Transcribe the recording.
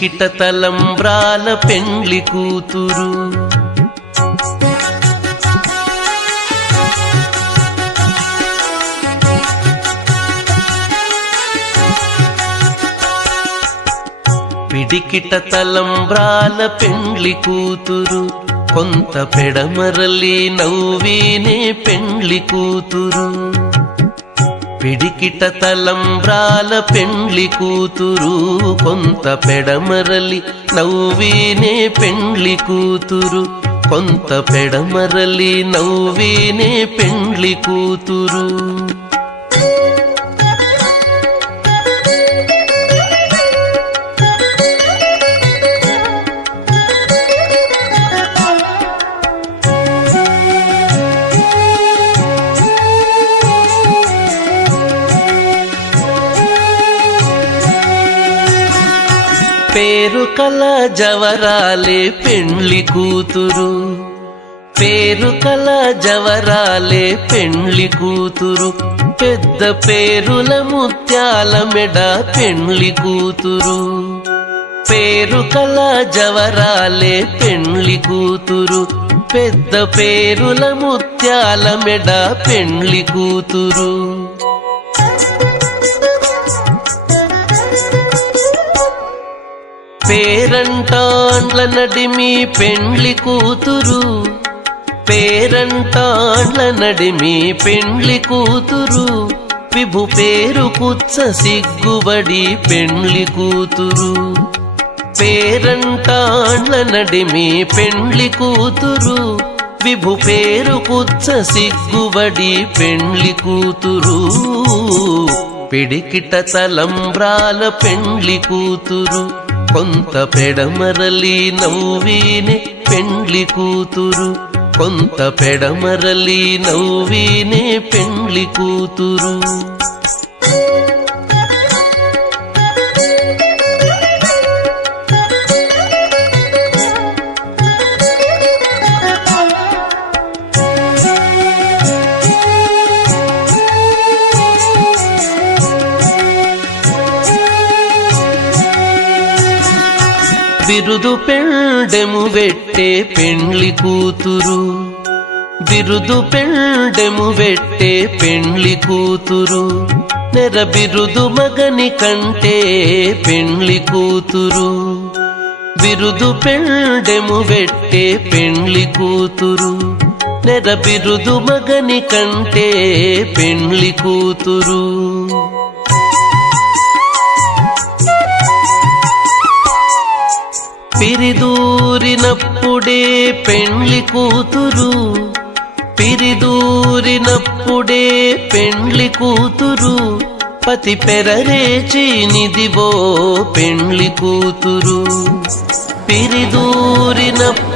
పిడికిట తలంబ్రాల పెండ్లి కూతురు పిడికిట తలంబ్రాల పెండ్లి కూతురు కొంత పెడమరలి నవ్వీనే పెండ్లి కూతురు పిడికిట తలంబ్రాల పెండ్లి కూతురు కొంత పెడమరలి నవ్వీనే పెండ్లి కూతురు కొంత పెడమరలి నవ్వీనే పెండ్లి కూతురు పేరు కల జవరాలే పెండ్లి కూతురు పేరు కల జవరాలే పెండ్లి కూతురు పెద్ద పేరుల ముత్యాల మెడ పెండ్లి కూతురు పేరు కల జవరాలే పెండ్లి కూతురు పెద్ద పేరుల ముత్యాల మెడ పెండ్లి కూతురు పేరంటాండ్ల నడిమి పెండ్లి కూతురు పేరంటాండ్ల నడిమి పెండ్లి కూతురు విభు పేరు కుచ్చ సిగ్గుబడి పెండ్లి కూతురు పేరంటాండ్ల నడిమి పెండ్లి కూతురు విభు పేరు కుచ్చ సిగ్గుబడి పెండ్లి కూతురు పిడికిట తలంబ్రాల పెండ్లి కూతురు కొంత పెడమరలి నవ్వీనే పెండ్లి కూతురు కొంత పెడమరలి నవ్వీనే పెండ్లి కూతురు బిరుదు పెండెము వెట్టే పెండ్లి కూతురు బిరుదు పెండెము వెట్టే పెండ్లి కూతురు నెర బిరుదు మగని కంటే పెండ్లి కూతురు బిరుదు పెండెము వెట్టే పెండ్లి కూతురు నెర బిరుదు మగని కంటే పెండ్లి కూతురు పిరిదూరినప్పుడే పెండ్లి కూతురు పిరిదూరినప్పుడే పెండ్లి కూతురు పతి పెరరేచి నిదివో పెండ్లి కూతురు పిరిదూరినప్పుడే